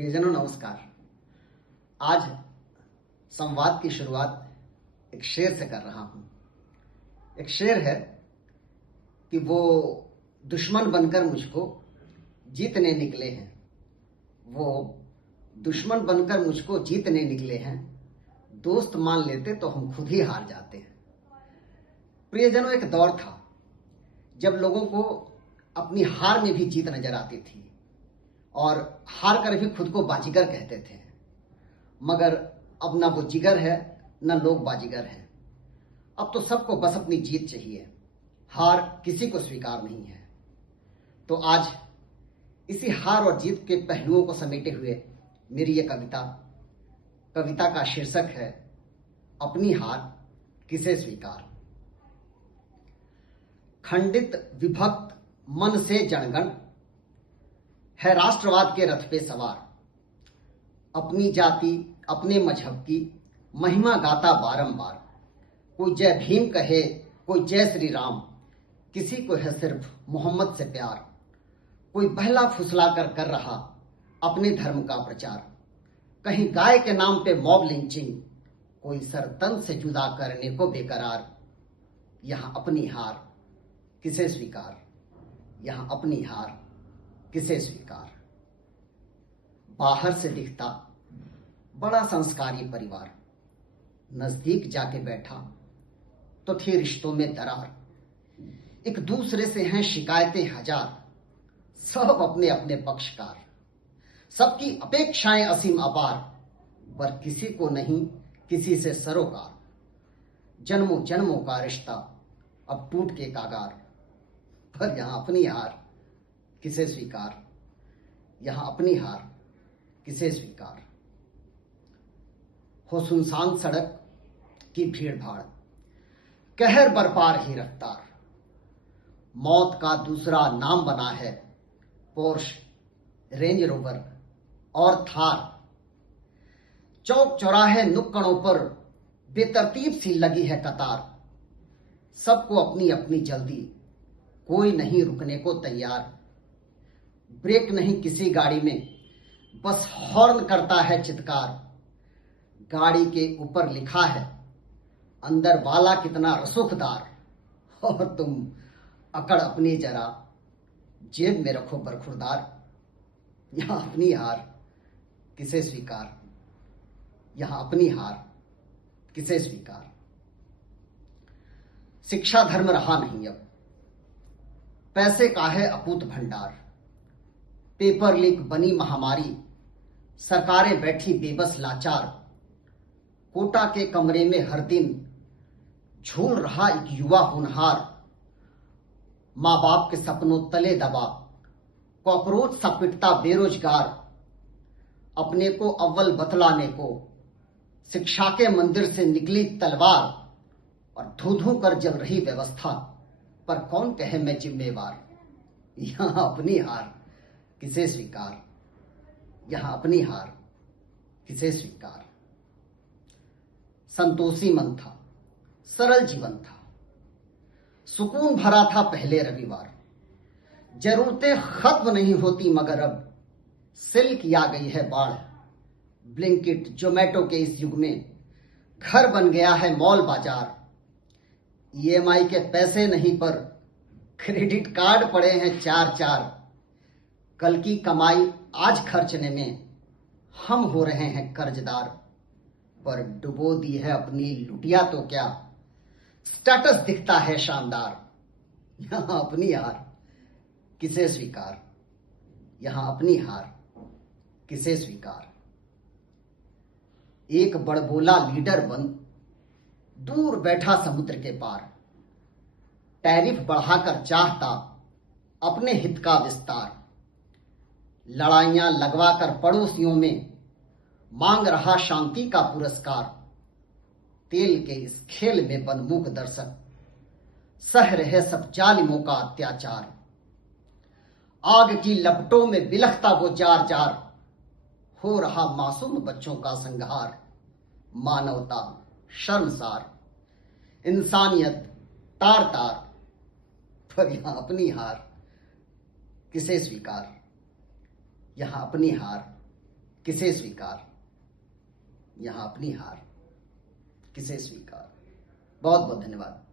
प्रियजनों नमस्कार। आज संवाद की शुरुआत एक शेर से कर रहा हूं। एक शेर है कि वो दुश्मन बनकर मुझको जीतने निकले हैं, वो दुश्मन बनकर मुझको जीतने निकले हैं, दोस्त मान लेते तो हम खुद ही हार जाते हैं। प्रियजनों, एक दौर था जब लोगों को अपनी हार में भी जीत नजर आती थी और हार कर भी खुद को बाजीगर कहते थे। मगर अब ना वो जिगर है, ना लोग बाजीगर हैं। अब तो सबको बस अपनी जीत चाहिए, हार किसी को स्वीकार नहीं है। तो आज इसी हार और जीत के पहलुओं को समेटे हुए मेरी ये कविता का शीर्षक है अपनी हार किसे स्वीकार। खंडित विभक्त मन से जनगण है राष्ट्रवाद के रथ पे सवार, अपनी जाति अपने मजहब की महिमा गाता बारंबार। कोई जय भीम कहे, कोई जय श्री राम, किसी को है सिर्फ मोहम्मद से प्यार। कोई बहला फुसला कर रहा अपने धर्म का प्रचार, कहीं गाय के नाम पे मॉब लिंचिंग, कोई सर तन से जुदा करने को बेकरार। यहां अपनी हार किसे स्वीकार, यहां अपनी हार किसे स्वीकार। बाहर से दिखता बड़ा संस्कारी परिवार, नजदीक जाके बैठा तो थी रिश्तों में दरार। एक दूसरे से हैं शिकायतें हजार, सब अपने अपने पक्षकार। सबकी अपेक्षाएं असीम अपार, पर किसी को नहीं किसी से सरोकार। जन्मों जन्मों का रिश्ता अब टूट के कागार, पर यहां अपनी हार किसे स्वीकार, यहां अपनी हार किसे स्वीकार। हो सुनसान सड़क की भीड़ भाड़, कहर बरपार ही रफ्तार। मौत का दूसरा नाम बना है पोर्श, रेंज रोवर और थार। चौक चौराहे नुक्कड़ों पर बेतरतीब सी लगी है कतार। सबको अपनी अपनी जल्दी, कोई नहीं रुकने को तैयार। ब्रेक नहीं किसी गाड़ी में, बस हॉर्न करता है चित्कार। गाड़ी के ऊपर लिखा है अंदर वाला कितना रसूखदार, और तुम अकड़ अपनी जरा जेब में रखो बरखुरदार। यहां अपनी हार किसे स्वीकार, यहां अपनी हार किसे स्वीकार। शिक्षा धर्म रहा नहीं अब, पैसे का है अपूत भंडार। पेपर लीक बनी महामारी, सरकारें बैठी बेबस लाचार। कोटा के कमरे में हर दिन झूल रहा एक युवा होनहार। मां बाप के सपनों तले दबा कॉकरोच सा पिटता बेरोजगार। अपने को अव्वल बतलाने को शिक्षा के मंदिर से निकली तलवार, और धू धू कर जल रही व्यवस्था, पर कौन कहे मैं जिम्मेवार। यहां अपनी हार किसे स्वीकार, यहां अपनी हार किसे स्वीकार। संतोषी मन था, सरल जीवन था, सुकून भरा था पहले रविवार। जरूरतें खत्म नहीं होती मगर अब सिल्क आ गई है बाढ़। ब्लिंकिट जोमेटो के इस युग में घर बन गया है मॉल बाजार। ईएमआई के पैसे नहीं पर क्रेडिट कार्ड पड़े हैं चार चार। कल की कमाई आज खर्चने में हम हो रहे हैं कर्जदार। पर डुबो दी है अपनी लुटिया तो क्या, स्टेटस दिखता है शानदार। यहां अपनी हार किसे स्वीकार, यहां अपनी हार किसे स्वीकार। एक बड़बोला लीडर बन दूर बैठा समुद्र के पार। टैरिफ बढ़ाकर चाहता अपने हित का विस्तार। लड़ाइयां लगवाकर पड़ोसियों में मांग रहा शांति का पुरस्कार। तेल के इस खेल में बनमूक दर्शक सह रहे सब जालिमों का अत्याचार। आग की लपटों में बिलखता वो जार जार, हो रहा मासूम बच्चों का संहार। मानवता शर्मसार, इंसानियत तार तार, पर यहां अपनी हार किसे स्वीकार, यहां अपनी हार किसे स्वीकार, यहां अपनी हार किसे स्वीकार। बहुत बहुत धन्यवाद।